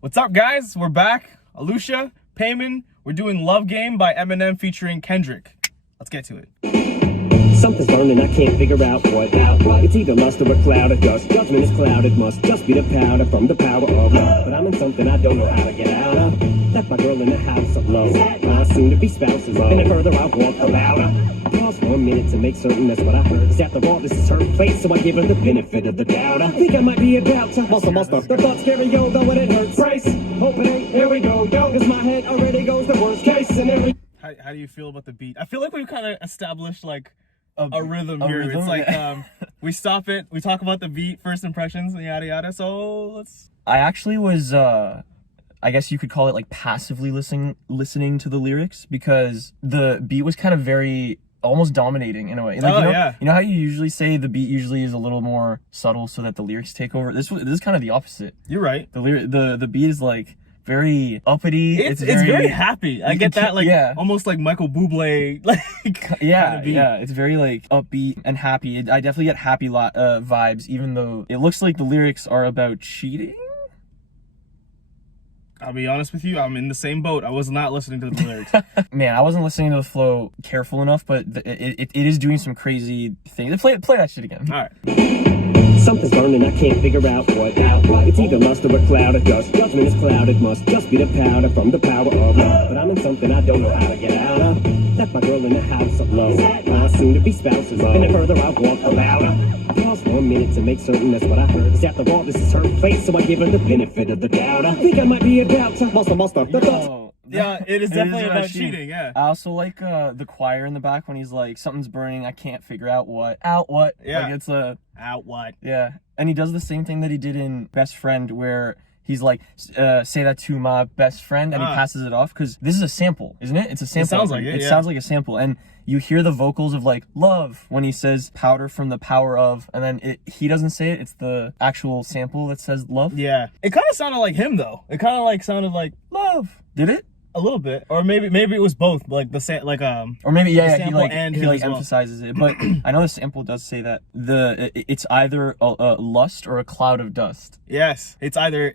What's up, guys? We're back. Alusha, Payman. We're doing Love Game by Eminem featuring Kendrick. Let's get to it. Something's burning, I can't figure out what. It's either lust or a cloud of dust. Judgment is clouded, must just be the powder from the power of love. But I'm in something I don't know how to get out of. Left my girl in the house alone. My soon-to-be spouse is alone. And further I'll walk about her. Pause for a minute to make certain that's what I heard. Cause after all, this is her place, so I give her the benefit of the doubt. I think I might be about to muscle. The thoughts carry over when it hurts. Price, hope it ain't, here we go. Cause my head already goes the worst case. And every... How do you feel about the beat? I feel like we've kind of established like a rhythm here. Rhythm? It's like we stop it, we talk about the beat, first impressions, and yada yada. So let's. I actually was, I guess you could call it like passively listening to the lyrics, because the beat was kind of very almost dominating in a way. Like, you know how you usually say the beat usually is a little more subtle so that the lyrics take over. This is kind of the opposite. You're right. The beat is like very uppity. It's very happy. I get that, like, almost like Michael Bublé, like yeah, yeah. It's very like upbeat and happy. I definitely get happy vibes, even though it looks like the lyrics are about cheating. I'll be honest with you, I'm in the same boat. I was not listening to the lyrics. Man, I wasn't listening to the flow careful enough, but it is doing some crazy things. Play that shit again. All right. Something's burning, I can't figure out what. It's either lust or a cloud of dust. Judgment is clouded, must just be the powder from the power of love. But I'm in something I don't know how to get out of. Left my girl in the house alone. My soon-to-be spouse is alone. And further I'll walk about her. Pause for a minute to make certain that's what I heard. Cause after all, this is her place, so I give her the benefit of the doubt. I think I might be about to muscle the thoughts. Yeah, it is definitely about cheating, yeah. I also like the choir in the back when he's like, something's burning, I can't figure out what. Out what? Yeah. Like it's a... Out what? Yeah. And he does the same thing that he did in Best Friend, where he's like, say that to my best friend, and he passes it off, because this is a sample, isn't it? It's a sample. It sounds like it, It sounds like a sample, and you hear the vocals of like, love, when he says powder from the power of, and then he doesn't say it, it's the actual sample that says love. Yeah. It kind of sounded like him, though. It kind of like sounded like love. Did it? A little bit, or maybe it was both, like the or maybe he like emphasizes it. But I know the sample does say that it's either a lust or a cloud of dust. Yes, it's either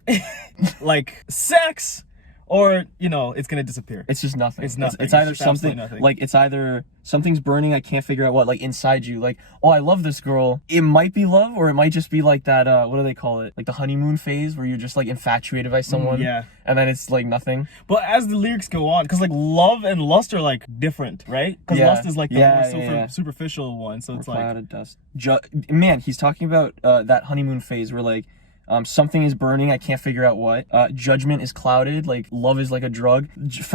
like sex, or it's gonna disappear. It's just nothing. It's nothing. It's either something like it's either something's burning. I can't figure out what. Like inside you, like, oh, I love this girl. It might be love, or it might just be like that. What do they call it? Like the honeymoon phase, where you're just like infatuated by someone. Yeah. And then it's like nothing. But as the lyrics go on, because like love and lust are like different, right? Because lust is like the more superficial one. So it's like cloud of dust. Man, he's talking about that honeymoon phase where like. Something is burning, I can't figure out what. Judgment is clouded, like love is like a drug.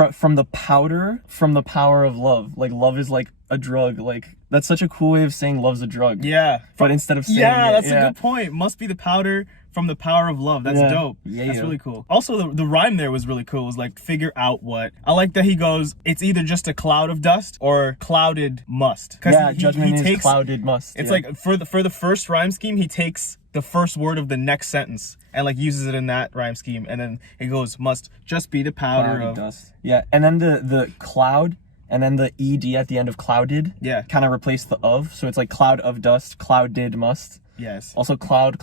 From the power of love. Like love is like a drug. Like that's such a cool way of saying love's a drug. Yeah. But instead of saying that's a good point. Must be the powder from the power of love. That's dope. Yeah, that's really cool. Also, the rhyme there was really cool. It was like, figure out what. I like that he goes, it's either just a cloud of dust or clouded must. Yeah, judgment is clouded must. It's like, for the first rhyme scheme, he takes the first word of the next sentence and like uses it in that rhyme scheme, and then it goes, must just be the powder of dust. Yeah, and then the cloud, and then the ed at the end of clouded, kind of replace the of, so it's like cloud of dust, clouded must. Yes. Also cloud,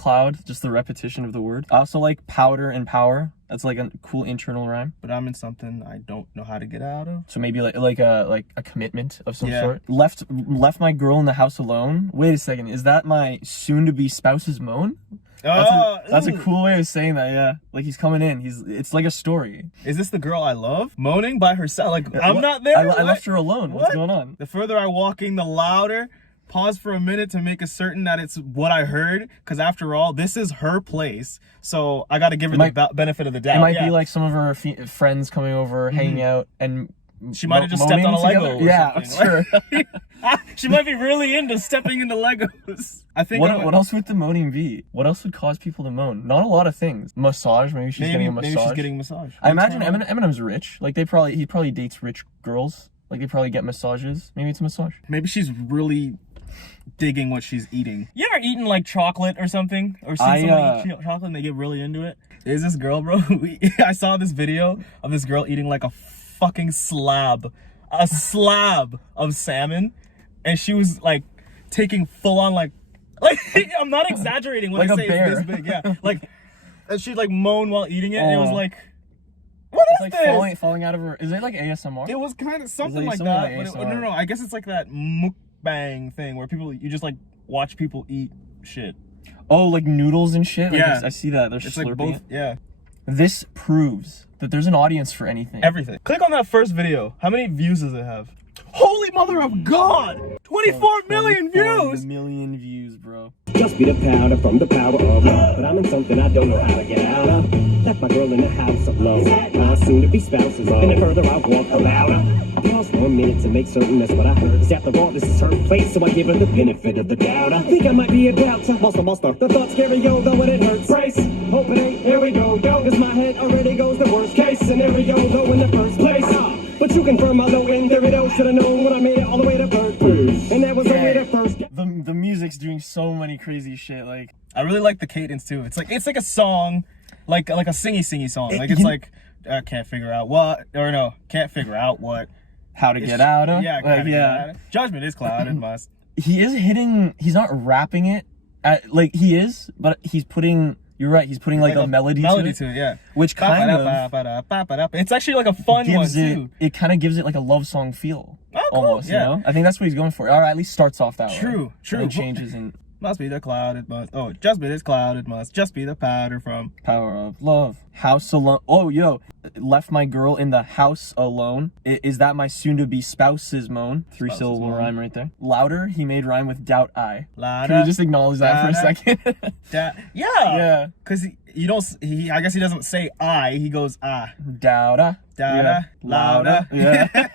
just the repetition of the word. I also like powder and power. That's like a cool internal rhyme. But I'm in something I don't know how to get out of. So maybe like a commitment of some sort. Left my girl in the house alone. Wait a second, is that my soon-to-be spouse's moan? That's a cool way of saying that, yeah. Like he's coming in, it's like a story. Is this the girl I love? Moaning by herself? Like, I'm not there? I left her alone. What's going on? The further I walking, the louder. Pause for a minute to make it certain that it's what I heard, because after all, this is her place, so I got to give her the benefit of the doubt. It might be like some of her friends coming over, hanging out, and she might have just stepped on a Lego. Yeah, sure. She might be really into stepping into Legos. I think. What else would the moaning be? What else would cause people to moan? Not a lot of things. Massage. Maybe she's getting a massage. Maybe she's getting a massage. I imagine Eminem's rich. Like he probably dates rich girls. Like they probably get massages. Maybe it's a massage. Maybe she's really digging what she's eating. You ever eaten like chocolate or something, or seen someone eat chocolate and they get really into it? There's this girl, bro. I saw this video of this girl eating like a fucking slab of salmon, and she was like taking full on like I'm not exaggerating when like I say a bear. it's this big. Yeah, like and she'd like moan while eating it. And it was Oh. like, what is Like this? falling out of her. Is it like ASMR? It was kind of something like like something that. like But ASMR. no. I guess it's like that mukbang thing where you just like watch people eat shit. Oh, like noodles and shit. Like, Yeah. I see that. They're It's slurping like both. it. Yeah. This proves that there's an audience for anything. Everything. Click on that first video. How many views does it have? Holy mother of God! 24 million 24 views! million views, bro. Just be the powder from the power of love. But I'm in something I don't know how to get out of. Left my girl in the house alone. My soon-to-be spouse is on. And further I'll walk about her. Pause for a minute to make certain that's what I heard. Cause after all, this is her place, so I give her the benefit of the doubt. I think I might be about to muster. The thoughts carry yo, though it hurts. Brace, hope it ain't, here we go, yo. Cause my head already goes the worst case scenario, though in the first place. But you confirm my low end, there it all should've known when I made it all the way to first. And that was only the first. The music's doing so many crazy shit. Like, I really like the cadence too. It's like a song, like a singy song. Like it's like can't figure out what, or no, can't figure out what. how to get out of. Yeah, like, yeah. Judgment is clouded, must. He is hitting. He's not rapping it. Like he is, but he's putting. You're right. He's putting like a melody to it, yeah. which kind of It's actually like a fun one gives it. too. It kind of gives it like a love song feel. Oh, cool. Almost, Yeah. you know. I think that's what he's going for. Or at least starts off that way. True. And then changes in Must be the cloud, it must. Oh, judgment is cloud, it must just be the powder from. power of love. House alone. Oh, yo, left my girl in the house alone. Is that my soon-to-be spouse's moan? Three-syllable moan. rhyme right there. Louder. He made rhyme with doubt I. Louder. Can we just acknowledge that for a Louder. second? Yeah. Yeah. Cause you don't. I guess he doesn't say I. He goes Doubta. Louder. Louder. Yeah.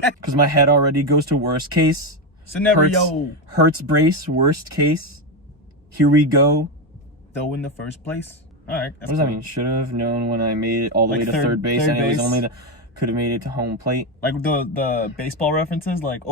Because my head already goes to worst case. Scenario. Hurts brace, worst case. Here we go. Though in the first place. All right. What does that mean? Should have known when I made it all the Like way to third base, and it was base. only could have made it to home plate. Like the baseball references, like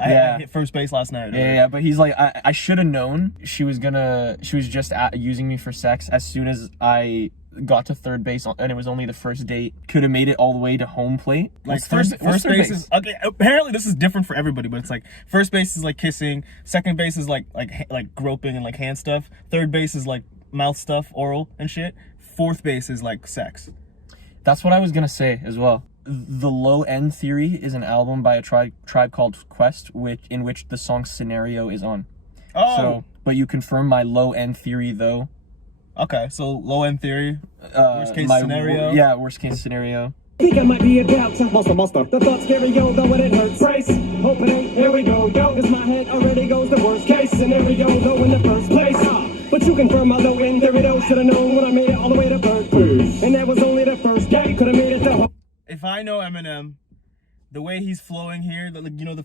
I hit first base last night. Yeah, but he's like, I should have known she was just using me for sex as soon as I got to third base, and it was only the first date. Could have made it all the way to home plate. Like What's first what's third base is okay. Apparently this is different for everybody, but it's like first base is like kissing, second base is like groping and like hand stuff. Third base is like mouth stuff, oral and shit. Fourth base is like sex. That's what I was gonna say as well. The Low End Theory is an album by a tribe called Quest, in which the song Scenario is on. Oh, So, but you confirm my Low End Theory though. okay. So low end theory. Worst case scenario. Yeah, worst case scenario. Think I might be about to muster. The thoughts carry yo, though it hurts. Brace, hope it ain't, here we go, yo. Cause my head already goes the worst case scenario, though in the first place. But you confirm my low end theory, though. Should've known when I made it all the way to third base. And that was only the first day. Could've made it to home. If I know Eminem, the way he's flowing here, the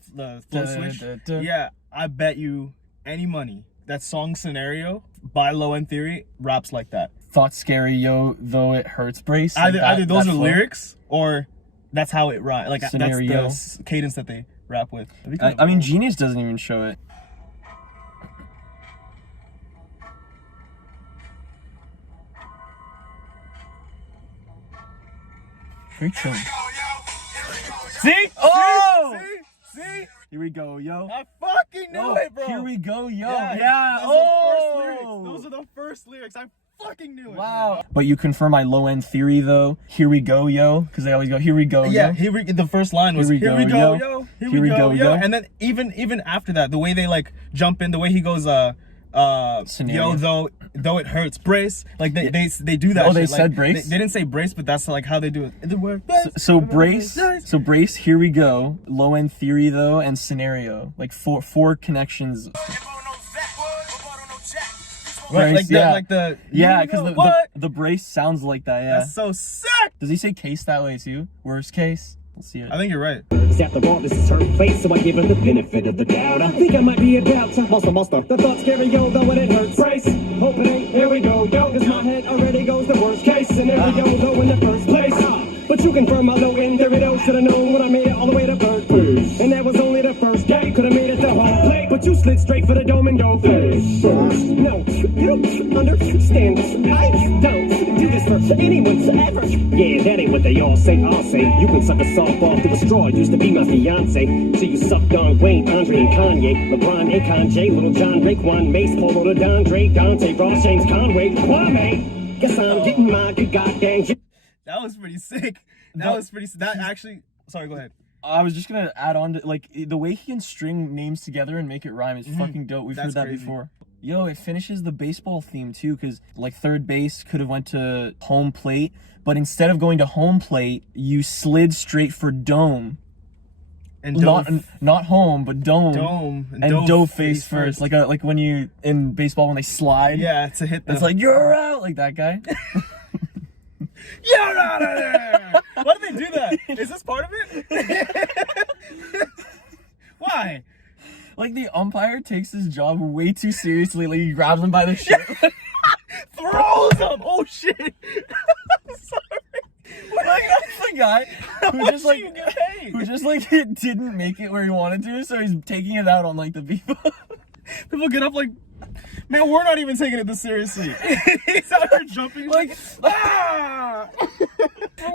flow switch. Yeah, I bet you any money that song Scenario by Low End Theory raps like that. Thoughts scary yo, though it hurts brace. Like Either those that are flow. lyrics or that's how it rhymes. Like Scenario. that's the cadence that they rap with. I mean, Genius doesn't even show it. Very chill. See? Oh! See? Here we go, yo. I fucking knew it, bro. Here we go, yo. Yeah. Yeah. Those are the first lyrics. I fucking knew it. Wow. But you confirm my Low End Theory though. Here we go, yo. Because they always go, here we go, Yeah, yo. the first line was Here we go, yo. Here we go, yo. And then even after that, the way they like jump in, the way he goes Scenario. yo, though it hurts, brace. Like they do that. Oh, they shit. said Like, brace? They didn't say brace, but that's like how they do it. The word So brace, here we go. Low End Theory though, and Scenario. Like four connections. Right, Brace, yeah, because what? the brace sounds like that, yeah. That's so sick. Does he say case that way too? Worst case? Let's see it. I think you're right. Cause after all, this is her place, so I give her the benefit of the doubt. I think I might be about to muster. The thoughts carry yo, though it hurts. Brace, hope it ain't, here we go, yo. Cause my head already goes the worst case scenario, though in the first place. But you confirm my low end theory, though. Should've known when I made it all the way to third base. And that was only the first day. Could've made it to home plate, but you slid straight for the dome and go face. No, you don't understand. I don't do this for anyone ever. Yeah, that ain't what they all say. I'll say you can suck a softball through a straw. Used to be my fiance, so you sucked on Wayne, Andre, and Kanye, LeBron, Akon, J, Little John, Raekwon, Mace, Polo, to Don Drake, Dante, Ross, James, Conway, Kwame. Guess I'm getting my good goddamn shit. That was pretty sick. That actually. Sorry, go ahead. I was just gonna add on to, like, the way he can string names together and make it rhyme is fucking dope. We've heard that crazy. before. Yo, it finishes the baseball theme too, because like third base could have went to home plate, but instead of going to home plate, you slid straight for dome. And Not home, but dome. And dove face first. Like when you in baseball when they slide. Yeah, to hit them. It's like you're out, like that guy. You're out of there! Why did they do that? Is this part of it? Why? Like the umpire takes his job way too seriously. Like he grabs him by the shirt, Throws him! Oh shit! Sorry. like that's the guy who just like didn't make it where he wanted to, so he's taking it out on like the people. People get up like, man, we're not even taking it this seriously. He's out here jumping Like, ah!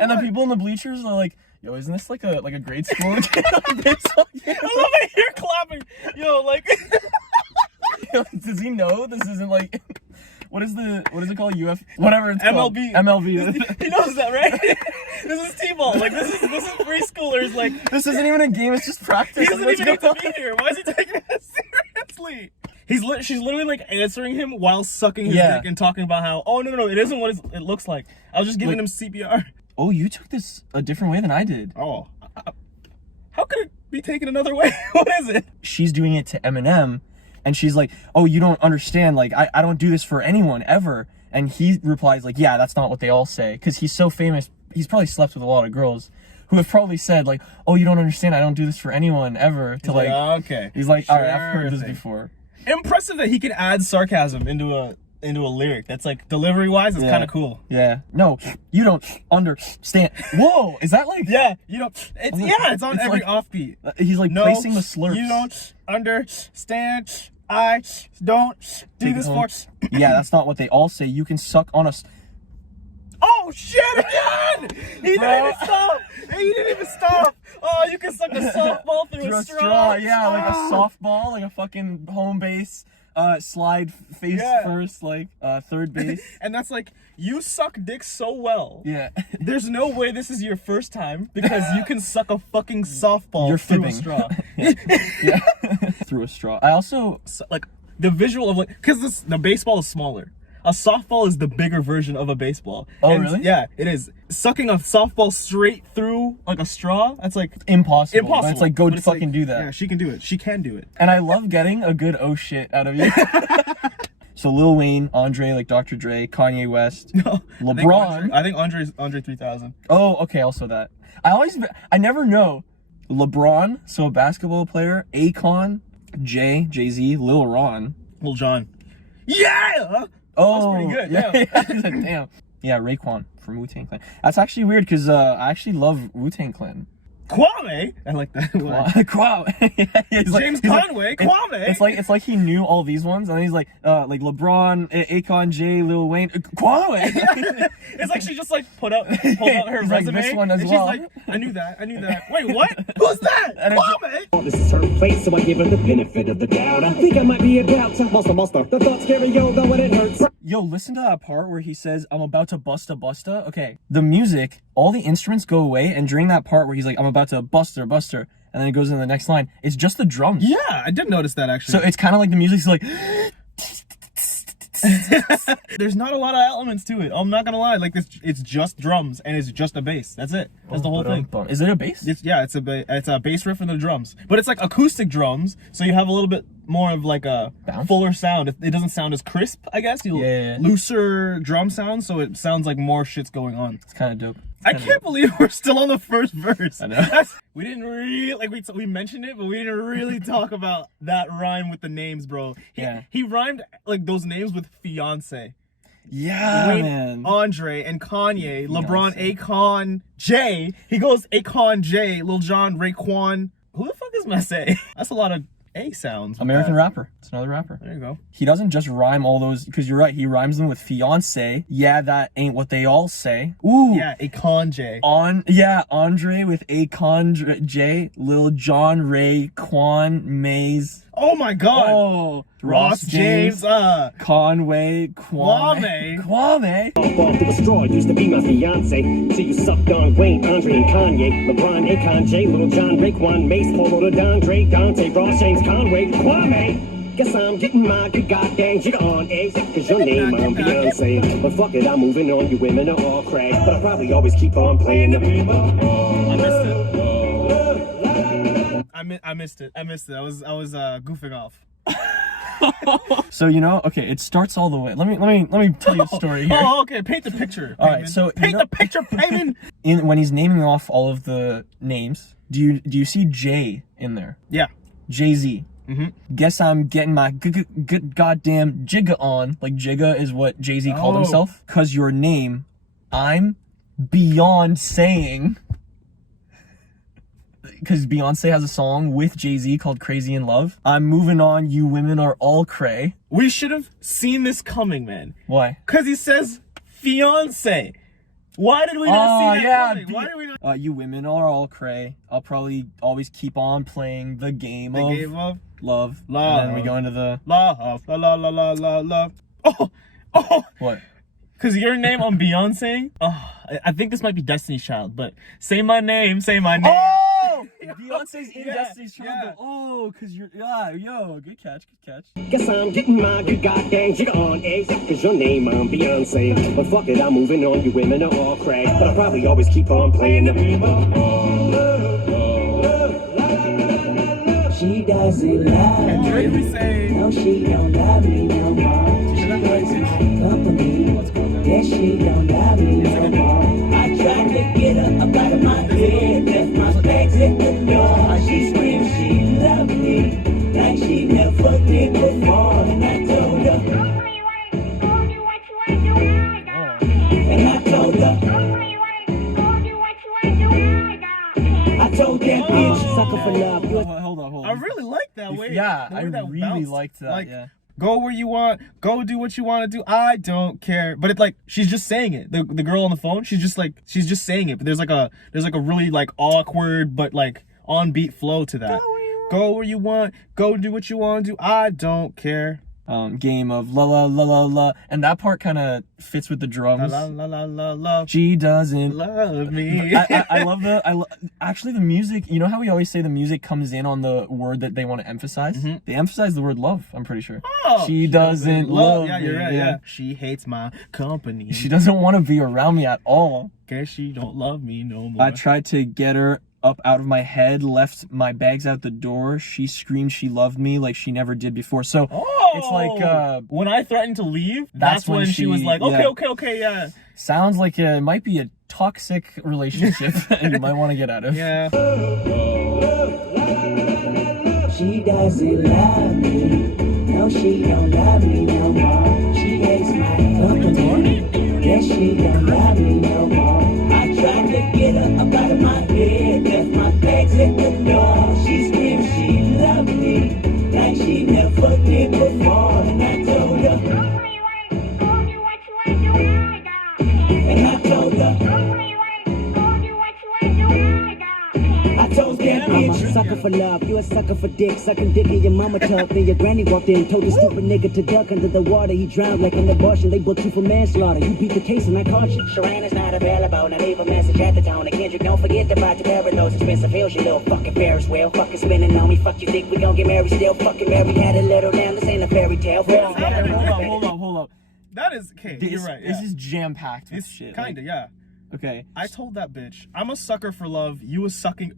and the people in the bleachers are like, "Yo, isn't this like a grade school game?" Baseball game? I love it. You're clapping. Yo, like, Does he know this isn't like what is it called? Whatever it's called. MLB. He knows that, right? This is T-ball. Like, this is preschoolers. Like, This isn't even a game. It's just practice. he doesn't even need to be here. Why is he taking it seriously? She's literally like answering him while sucking his dick and talking about how, oh no, it isn't what it looks like. I was just giving him CPR. Oh, you took this a different way than I did. Oh, how could it be taken another way? What is it? She's doing it to Eminem, and she's like, "Oh, you don't understand. Like, I don't do this for anyone ever." And he replies like, "Yeah, that's not what they all say," because he's so famous. He's probably slept with a lot of girls who have probably said like, "Oh, you don't understand. I don't do this for anyone ever." To like, okay. He's like, "All right, I've Sure heard this thing. before." Impressive that he can add sarcasm into a lyric. That's like delivery wise, it's kind of cool. Yeah. No, you don't understand. Whoa, is that like? Yeah, you know, it's on every like- offbeat. He's like No, placing the slurps. You don't understand. I don't do Take it this home. for. Yeah, that's not what they all say. You can suck on us. Oh shit again! He didn't even stop. He didn't even stop. Oh, you can suck a softball through a straw. Yeah, like a Ah. softball, like a fucking home base. Slide face first, like third base. And that's like, you suck dick so well. Yeah. There's no way this is your first time because you can suck a fucking softball You're through a fibbing. straw. Yeah. Through a straw. I also So, like, the visual of like, because the baseball is smaller. A softball is the bigger version of a baseball. Oh, And, really? Yeah, it is. Sucking a softball straight through like a straw, that's like impossible. impossible. But it's like, go But it's fucking like, do that. Yeah, she can do it. She can do it. And I love getting a good oh shit out of you. So Lil Wayne, Andre, like Dr. Dre, Kanye West, No, LeBron. I think Andre 3000. Oh, okay, also that. I never know. LeBron, so a basketball player, Akon, Jay-Z, Lil Ron. Lil Jon. Yeah! Oh, pretty good, Yeah. Damn. Yeah, Raekwon from Wu-Tang Clan. That's actually weird because I actually love Wu-Tang Clan. Kwame! I like that. Kwame. He's like- James he's like- Conway, Kwame! It's like he knew all these ones, and he's like LeBron, Akon, Jay, Lil Wayne, Kwame. It's like she just like pulled out her He's like, resume. this one as and well. She's like, I knew that. Wait, what? Who's that? And it's- Kwame! Oh, this is her place, so I give her the benefit of the doubt. I think I might be about to buster. The thoughts carry over when it hurts. Yo, listen to that part where he says, "I'm about to busta." Okay, the music, all the instruments go away, and during that part where he's like, "I'm about to buster," and then it goes into the next line, it's just the drums. Yeah, I did notice that actually. So it's kind of like the music's like, There's not a lot of elements to it. I'm not gonna lie. Like this, it's just drums and it's just a bass. That's it. That's the whole thing. Is it a bass? It's a bass riff and the drums, but it's like acoustic drums, so you have a little bit more of like a Bounce? fuller sound. It doesn't sound as crisp, I guess. Yeah. Looser drum sound, so it sounds like more shit's going on. It's kind of dope. I can't believe we're still on the first verse. I know. We didn't really like we mentioned it, but we didn't really talk about that rhyme with the names, bro. He rhymed like those names with fiance. Yeah, Wayne, man. Andre and Kanye, LeBron, Beyonce. Akon, Jay. He goes Akon, Jay, Lil Jon, Raekwon. Who the fuck is Massey? That's a lot of A sounds. with American that. rapper. It's another rapper. There you go. He doesn't just rhyme all those, because you're right, he rhymes them with fiance. Yeah, that ain't what they all say. Ooh. Yeah, Akon, Jay. Andre with Akon J, Lil Jon, Ray, Quan, Maze. Oh my god. Oh, Ross James, Conway, Kwame. Off to a straw, used to be my fiance. See you sucked on Wayne, Andre, and Kanye. LeBron, Akon, J, Little John, Raekwon, Mace, Polo, Dondre, Dante, Ross James, Conway, Kwame. Guess I'm getting my good goddamn jigger on, eh? Cause your name I'm Beyonce. But fuck it, I'm moving on, you women are all crack. But I'll probably always keep on playing the I missed it. I missed it. I was goofing off. So you know, okay, it starts all the way. Let me tell you a story here. Oh, okay. Paint the picture. All right, so paint the picture, Payman. When he's naming off all of the names, do you see Jay in there? Yeah. Jay-Z. Mm-hmm. Guess I'm getting my good goddamn Jigga on. Like Jigga is what Jay-Z called himself. Cause your name, I'm beyond saying. Because Beyonce has a song with Jay-Z called Crazy in Love. I'm moving on, you women are all cray. We should have seen this coming, man. Why? Because he says fiance. Why did we not see that coming? Why did we not? You women are all cray. I'll probably always keep on playing the game of love. And then we go into the love. Oh. What? Because your name on Beyonce. Oh, I think this might be Destiny's Child, but say my name. Oh! Beyonce's in Destiny's Child. Yeah. Oh, because you're, yo, good catch. Guess I'm getting my good goddamn jigger on, eh? Cause your name I'm Beyonce. But fuck it, I'm moving on, you women are all crack. But I'll probably always keep on playing the She doesn't love And Drake we say. no, she don't love me no more. She hates my company. Yeah, she don't love me no more. I tried to get her up out of my head, left my bags at the door. She screamed she loved me like she never fucked me before, and I told her. And I told her. I told that bitch, sucker for love. Hold on. I really like that way. Yeah, the way I that really bounced. liked that. Like, yeah. go where you want, go do what you want to do. I don't care. But it's like she's just saying it. The girl on the phone, she's just saying it. But there's like a really like awkward but like on beat flow to that. Go where you want, go do what you want to do. I don't care. Game of la la la la la, and that part kind of fits with the drums. La la la la la. She doesn't Love me. I love actually the music. You know how we always say the music comes in on the word that they want to emphasize? Mm-hmm. They emphasize the word love, I'm pretty sure. Oh, she doesn't love Yeah, me. you're right. Yeah. She hates my company. She doesn't want to be around me at all. Guess she don't love me no more. I tried to get her up out of my head, left my bags out the door. She screamed she loved me like she never did before. So it's like when I threatened to leave, that's when she was like, okay, yeah. Sounds like it might be a toxic relationship and you might want to get out of. Yeah. She doesn't love me. No, she don't love me no more. She hates my company. Yeah, she don't love me no more. I tried to get her up out of my head, left my bags at the door. She screamed she loved me like she never fucked me before, and I told her. And I told her. I told that bitch, I'm a sucker for love, you a sucker for dick, sucking dick in your mama tub. Then your granny walked in, told the stupid nigga to duck under the water. He drowned like an abortion, they booked you for manslaughter. You beat the case and I caught you. Sharon is not available, now leave a message at the tone. And Kendrick, don't forget to buy your parallels, expensive hills, you little fucking Ferris wheel. Fucking spinning on me, fuck you think we gon' get married still. Fucking married, had a little lamb, this ain't a fairy tale. Hold up. That is okay. You're right. This is jam packed with it's shit. Kinda, like, yeah. Okay. I told that bitch, I'm a sucker for love. You a sucker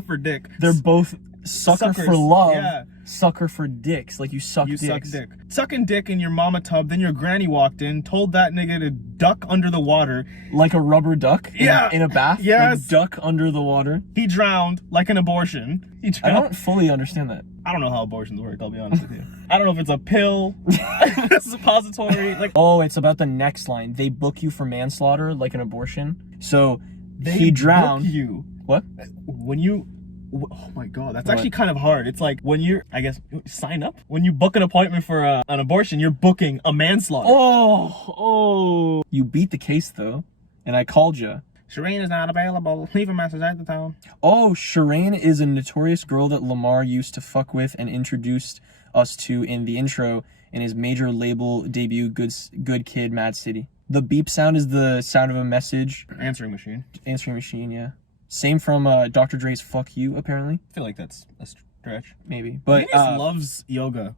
for dick. They're both sucker Suckers, for love, yeah. sucker for dicks. Like you suck dicks. Suck dick. Sucking dick in your mama tub, then your granny walked in, told that nigga to duck under the water. Like a rubber duck in a bath? Yes. Like duck under the water? He drowned like an abortion. I don't fully understand that. I don't know how abortions work, I'll be honest with you. I don't know if it's a pill, a suppository. Like, oh, it's about the next line. They book you for manslaughter like an abortion. So he drowned. Book you. What? When you... Oh my god, that's actually kind of hard. It's like when you're, I guess, sign up? When you book an appointment for an abortion, you're booking a manslaughter. Oh. You beat the case though, and I called you. Shireen is not available. Leave a message at the tone. Oh, Shireen is a notorious girl that Lamar used to fuck with and introduced us to in the intro in his major label debut, Good Kid, Mad City. The beep sound is the sound of a message. Answering machine. Answering machine, yeah. Same from Dr. Dre's Fuck You, apparently. I feel like that's a stretch. Maybe. But Genius loves yoga.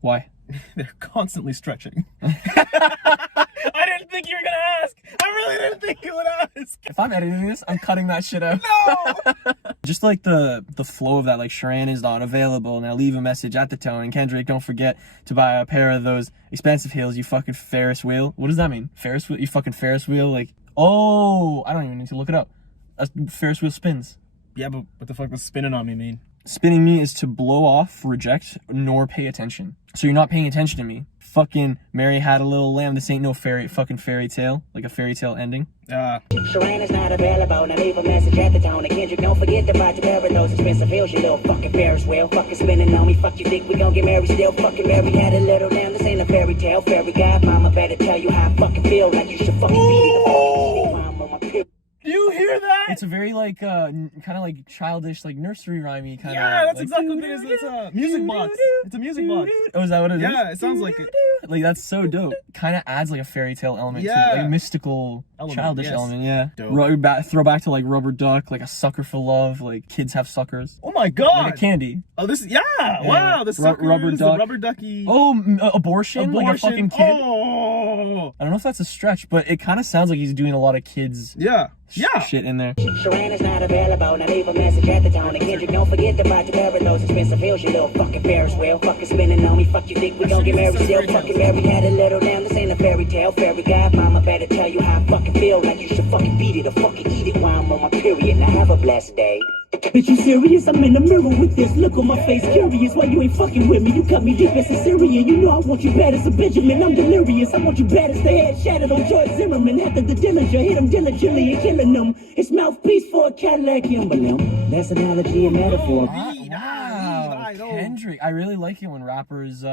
Why? They're constantly stretching. I didn't think you were gonna ask. I really didn't think you would ask. If I'm editing this, I'm cutting that shit out. No! Just like the flow of that, like Shireen is not available. Now leave a message at the tone. And Kendrick, don't forget to buy a pair of those expensive heels, you fucking Ferris wheel. What does that mean? Ferris wheel? You fucking Ferris wheel? Like, oh, I don't even need to look it up. A Ferris wheel spins. Yeah, but what the fuck does spinning on me mean? Spinning me is to blow off, reject, nor pay attention. So you're not paying attention to me. Fucking Mary had a little lamb. This ain't no fucking fairy tale. Like a fairy tale ending. Shireen is not available. Now leave a message at the tone. And Kendrick, don't forget to buy the pair of those expensive heels, you little fucking Ferris wheel. Fucking spinning on me. Fuck you think we gon' get married still? Fucking Mary had a little lamb. This ain't a fairy tale. Fairy godmama better tell you how I fucking feel. Like you should fucking beat it. Fucking eat it while I'm on my period. Do you hear that? It's a very like kind of like childish, like nursery rhymey kind of. Yeah, that's like, exactly what it is. It's a music box. It's a music box. Oh, is that what it is? Yeah, it sounds like it. Like that's so dope. Kind of adds like a fairy tale element to it, Yeah. like mystical, Element, childish yes. element. Yeah. Dope. Throw back to like Rubber Duck, like a sucker for love. Like kids have suckers. Oh my god. Like a candy. Oh, this is, wow, the suckers, Rubber the duck. rubber ducky. Oh, abortion, like a fucking kid. Oh. I don't know if that's a stretch, but it kind of sounds like he's doing a lot of kids Yeah. Yeah. shit in there. Shireen is not available. Now leave a message at the tone. And Kendrick, don't forget to buy the pair of those expensive heels, you little fucking Ferris wheel. Fucking spinning on me. Fuck you think we gon' get married still? Fucking Mary had a little lamb. This ain't a fairy tale. Fairy godmama better tell you how I fucking feel. Like you should fucking beat it or fucking eat it while I'm on my period. Now have a blessed day. Bitch, you serious? I'm in the mirror with this look on my face. Curious why you ain't fucking with me. You cut me deep as a Syrian. You know I want you bad as a Benjamin. I'm delirious. I want you bad as the head shattered on George Zimmerman. After the Dillinger hit him diligently and killing them. His mouthpiece for a Cadillac emblem. That's analogy and metaphor. Wow, Kendrick. I really like it when rappers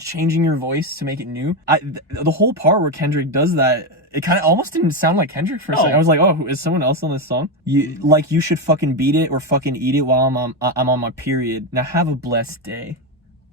changing your voice to make it new. The whole part where Kendrick does that, it kind of almost didn't sound like Kendrick for a second. I was like, oh, is someone else on this song? You should fucking beat it or fucking eat it while I'm on my period. Now have a blessed day.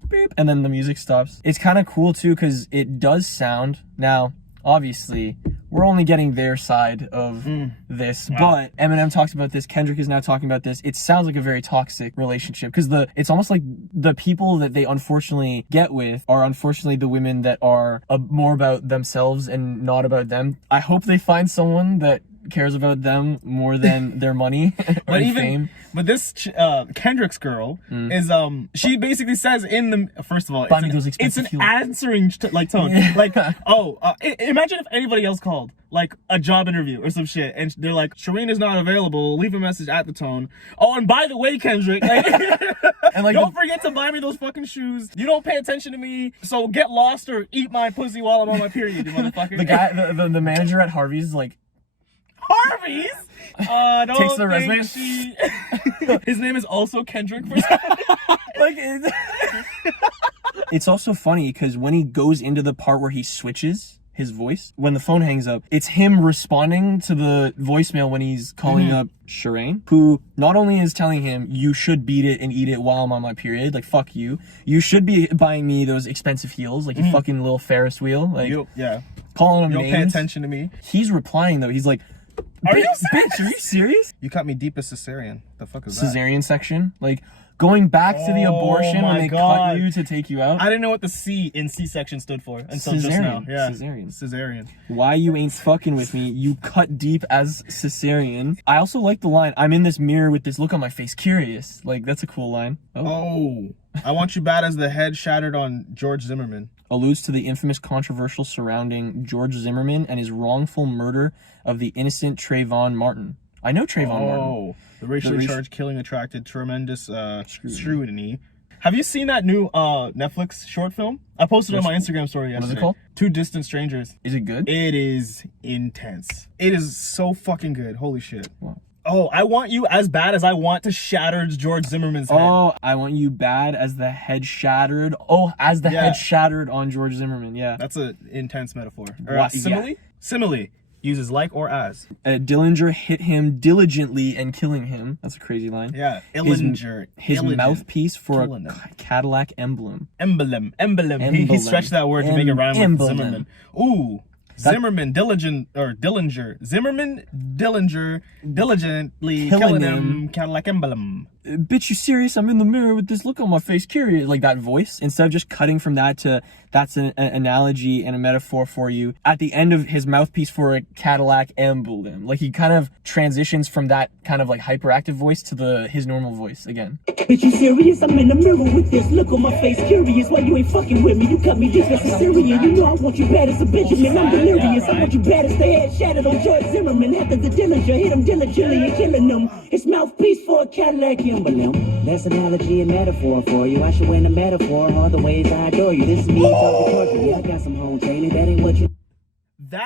Beep. And then the music stops. It's kind of cool too because it does sound, now obviously we're only getting their side of this, but Eminem talks about this, Kendrick is now talking about this. It sounds like a very toxic relationship because it's almost like the people that they unfortunately get with are unfortunately the women that are more about themselves and not about them. I hope they find someone that cares about them more than their money or fame. But this Kendrick's girl is she basically says in the first of all it's an answering tone. Yeah. Like imagine if anybody else called like a job interview or some shit and they're like, Shireen is not available, leave a message at the tone. Oh, and by the way, Kendrick, like, and like don't forget to buy me those fucking shoes. You don't pay attention to me, so get lost or eat my pussy while I'm on my period, you motherfucker. The guy the manager at Harvey's is like, Harvey's? Don't takes the resume. His name is also Kendrick. It's also funny because when he goes into the part where he switches his voice, when the phone hangs up, it's him responding to the voicemail when he's calling up Shireen, who not only is telling him, you should beat it and eat it while I'm on my period, like fuck you. You should be buying me those expensive heels, like you fucking little Ferris wheel. Like calling him names. You don't pay attention to me. He's replying though, he's like, Are you serious? Bitch, are you serious? You cut me deep as cesarean. The fuck is cesarean section? Like, going back to the abortion when they cut you to take you out? I didn't know what the C in C-section stood for until cesarean. just now. Yeah. Cesarean. Why you ain't fucking with me? You cut deep as cesarean. I also like the line, I'm in this mirror with this look on my face, curious. Like, that's a cool line. Oh. I want you bad as the head shattered on George Zimmerman. Alludes to the infamous controversial surrounding George Zimmerman and his wrongful murder of the innocent Trayvon Martin. I know Trayvon Martin. The racially charged killing attracted tremendous scrutiny. Have you seen that new Netflix short film? I posted it on my Instagram story yesterday. What is it called? Two Distant Strangers. Is it good? It is intense. It is so fucking good. Holy shit. Wow. Oh, I want you as bad as I want to shatter George Zimmerman's head. Oh, I want you bad as the head shattered. Oh, as the head shattered on George Zimmerman. Yeah. That's an intense metaphor. What? Simile? Simile. Uses like or as. Dillinger hit him diligently and killing him. That's a crazy line. Yeah. Illinger. His Illigent. mouthpiece for Killing a him. Cadillac emblem. Emblem. He stretched that word to make it rhyme with Zimmerman. Ooh. Zimmerman, Dillinger. Zimmerman, Dillinger, diligently killing him. Cadillac emblem. Bitch, you serious? I'm in the mirror with this look on my face, curious. Like that voice. Instead of just cutting from that to that's an analogy and a metaphor for you. At the end of his mouthpiece for a Cadillac emblem. Like he kind of transitions from that kind of like hyperactive voice to his normal voice again. Bitch, you serious? I'm in the mirror with this look on my face, curious. Why you ain't fucking with me? You cut me deep as a Syrian. You know I want you bad as a Benjamin. I'm delirious. I want you bad as the head shattered on George Zimmerman. After the Dillinger hit him diligently and killing him. His mouthpiece for a Cadillac emblem. That's analogy and metaphor for you. I should win a metaphor all the ways I adore you. This is me talking torture. Yeah, I got some home training. That ain't what you...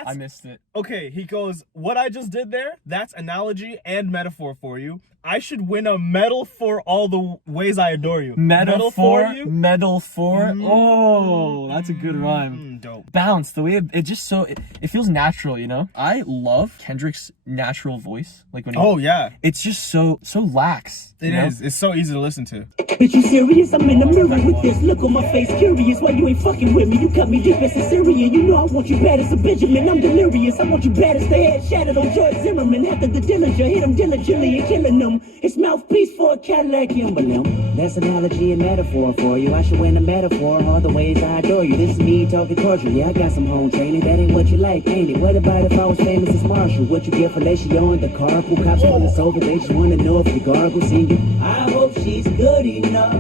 I missed it. Okay, he goes, what I just did there, that's analogy and metaphor for you. I should win a medal for all the ways I adore you. Medal for you? Medal for? Mm-hmm. Oh, that's a good rhyme. Dope. Bounce, the way it just so, it feels natural, you know? I love Kendrick's natural voice. Like when yeah. It's just so lax. It is. It's so easy to listen to. Bitch, you serious? I'm in the mirror with this look on my face, curious. Why you ain't fucking with me? You cut me deep as a Syrian. You know I want you bad as a Benjamin. I'm delirious. I want you bad as the head shattered on George Zimmerman. After the Dillinger hit him diligently and killing him. His mouthpiece for a Cadillac emblem. That's analogy and metaphor for you. I should win a metaphor all the ways I adore you. This is me talking cordial. Yeah, I got some home training. That ain't what you like, ain't it? What about if I was famous as Marshall? What you get fellatio in the carpool? Cops pulling us over. They just wanna know if you gargle singing. I hope she's good enough.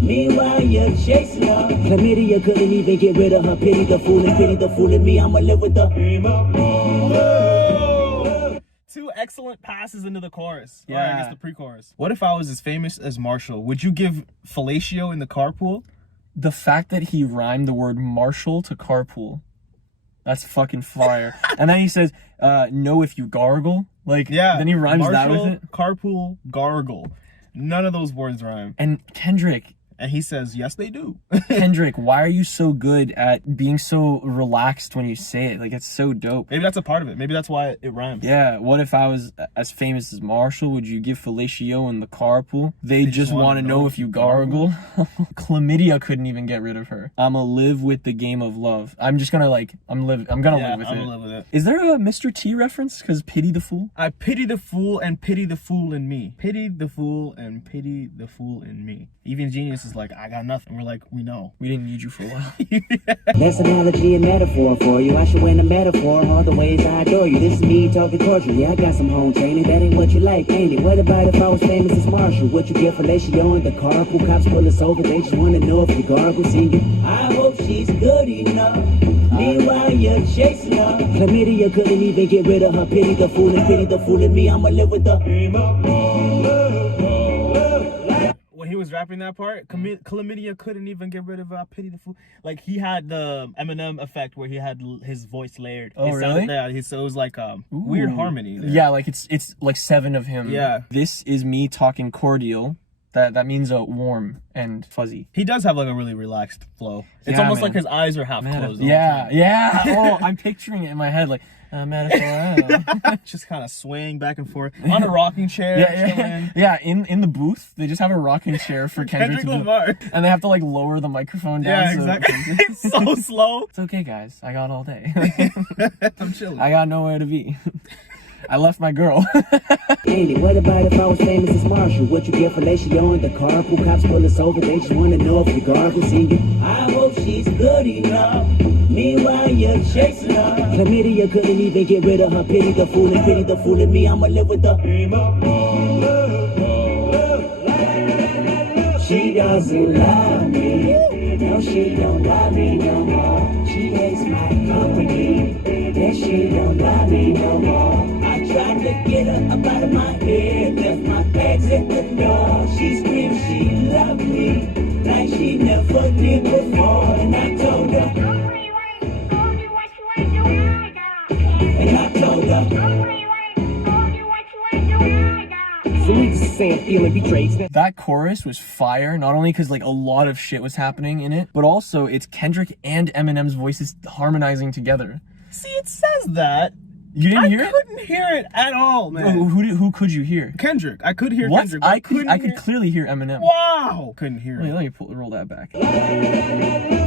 Meanwhile, you're chasing her. Chlamydia couldn't even get rid of her. Pity the fool in me. I'ma live with the... Two excellent passes into the chorus. Yeah. Or I guess the pre-chorus. What if I was as famous as Marshall? Would you give fellatio in the carpool? The fact that he rhymed the word Marshall to carpool. That's fucking fire. And then he says, know if you gargle. Like, Yeah. then he rhymes Marshall, that with it. carpool, gargle. None of those words rhyme. And Kendrick, And he says, yes, they do. Kendrick, why are you so good at being so relaxed when you say it? Like, it's so dope. Maybe that's a part of it. Maybe that's why it rhymes. Yeah, what if I was as famous as Marshall? Would you give fellatio in the carpool? They just want to know if you gargle. Chlamydia couldn't even get rid of her. I'ma live with the game of love. I'm just gonna I'm gonna live with it. Is there a Mr. T reference? Because pity the fool? I pity the fool and pity the fool in me. Pity the fool and pity the fool in me. Even Genius is like, I got nothing. We're like, we know. We didn't need you for a while. That's analogy and metaphor for you. I should win a metaphor all the ways I adore you. This is me talking cordial. Yeah, I got some home training. That ain't what you like, ain't it? What about if I was famous as Marshall? What you get fellatio in the carpool? Cops pull us over. They just want to know if you gargle singing. I hope she's good enough. Meanwhile, you're chasing her. Chlamydia couldn't even get rid of her. Pity the fool in me. I'ma live with the... When he was rapping that part, Chlamydia couldn't even get rid of pity the fool. Like, he had the Eminem effect where he had his voice layered. Oh, really? Yeah, so it was like weird harmony there. Yeah, like it's like 7 of him. Yeah. This is me talking cordial. That means warm and fuzzy. He does have like a really relaxed flow. It's Yeah, almost man. like his eyes are half closed. Yeah. Oh, I'm picturing it in my head like metaphor. Just kind of swaying back and forth on a rocking chair. Yeah. In the booth, they just have a rocking chair for Kendrick Lamar. and they have to like lower the microphone down. Yeah, exactly. It's so slow. It's okay, guys. I got all day. I'm chilling. I got nowhere to be. I left my girl. Ain't it? What about if I was famous as Marshall? What you get fellatio in the carpool? Cops pull us over. They just want to know if you gargle singing. I hope she's good enough. Meanwhile, you're chasing her. Chlamydia couldn't even get rid of her. Pity the fool in me. I'ma live with the... She doesn't love me. No, she don't love me no more. She hates my company. Yes, she don't love me no more. I tried to get her up out of my head. Left my bags at the door. She screamed she loved me like she never did before. And I told her. And I told her. That chorus was fire, not only because like a lot of shit was happening in it, but also it's Kendrick and Eminem's voices harmonizing together. See, it says that, You didn't hear I it? couldn't hear it at all, man. Who could you hear? Kendrick. I could hear What? Kendrick. I could clearly hear Eminem. Wow. Couldn't hear Wait, it. let me roll that back.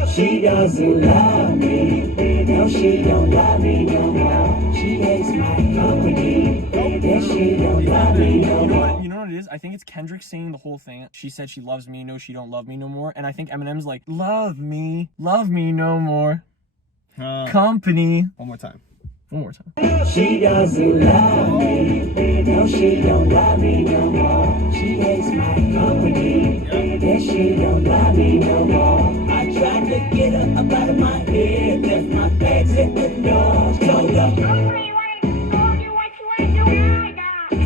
She doesn't love me. No, she don't love me no more. She hates my company. Yeah, she don't love me no more. You know what it is? I think it's Kendrick singing the whole thing. She said she loves me, no, she don't love me no more. And I think Eminem's like, love me no more. Company. One more time. One more time. She doesn't love me. No, she don't love me no more. She hates my company. Yeah, she don't love me no more. I tried to get her up out of my head. Left my bags at the door. Told her.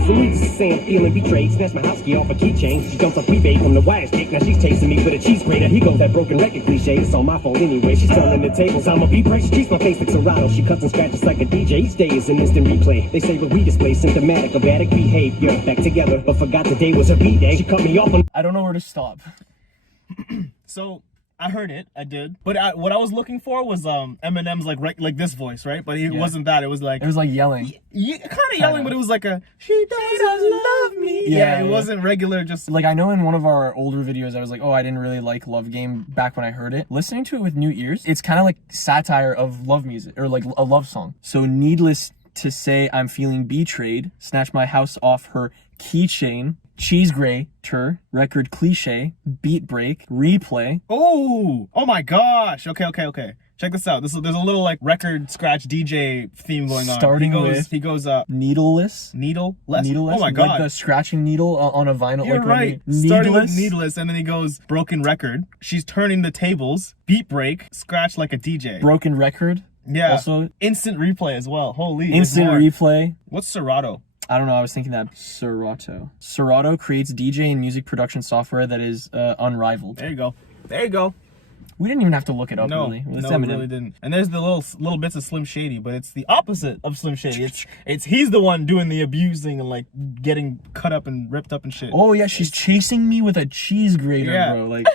So needless to say, I'm feeling betrayed. Snatched my house key off a keychain. She jumps off rebate from the wire stick. Now she's chasing me with a cheese grater. Here goes that broken record cliche. It's all my fault anyway. She's turning the tables. I'm a beat break. She treats my face like Serato. She cuts and scratches like a DJ. Each day is an instant replay. They say what we display symptomatic of addict behavior. Back together, but forgot today was her B-day. She cut me off on. I don't know where to stop. So I heard it. I did. But what I was looking for was Eminem's like this voice, right? But it wasn't that. It was like yelling. kind of yelling, but it was like a she doesn't love me. Yeah, it wasn't regular. Just like I know in one of our older videos, I was like, oh, I didn't really like Love Game back when I heard it. Listening to it with new ears, it's kind of like satire of love music or like a love song. So needless to say, I'm feeling betrayed. Snatch my house off her keychain. Cheese grater, record cliche, beat break, replay. oh my gosh. Okay. Check this out. There's a little like record scratch DJ theme going on. Starting he goes needleless. Needleless. Needleless. Oh my god. Like the scratching needle on a vinyl. You're like right. Starting with needless, and then he goes broken record. She's turning the tables. Beat break. Scratch like a DJ. Broken record. Yeah. Also instant replay as well. Holy. instant replay. What's Serato? I don't know. I was thinking that Serato. Serato creates DJ and music production software that is unrivaled. There you go. We didn't even have to look it up, No, really. we really didn't. And there's the little bits of Slim Shady, but it's the opposite of Slim Shady. It's he's the one doing the abusing and like getting cut up and ripped up and shit. Oh yeah, she's chasing me with a cheese grater, bro. Like,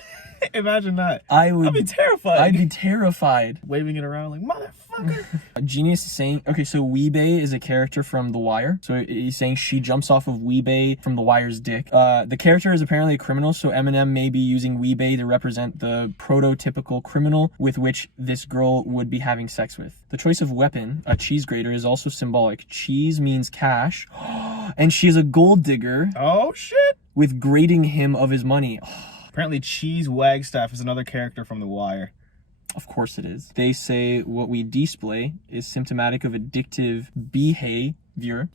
imagine that. I'd be terrified. I'd be terrified. Waving it around like motherfucker. Genius is saying, okay, so Weebay is a character from The Wire. So he's saying she jumps off of Weebay from The Wire's dick. The character is apparently a criminal, so Eminem may be using Weebay to represent the prototypical criminal with which this girl would be having sex with. The choice of weapon, a cheese grater, is also symbolic. Cheese means cash, and she is a gold digger. Oh shit. With grating him of his money. Apparently Cheese Wagstaff is another character from The Wire. Of course it is. They say what we display is symptomatic of addictive behavior.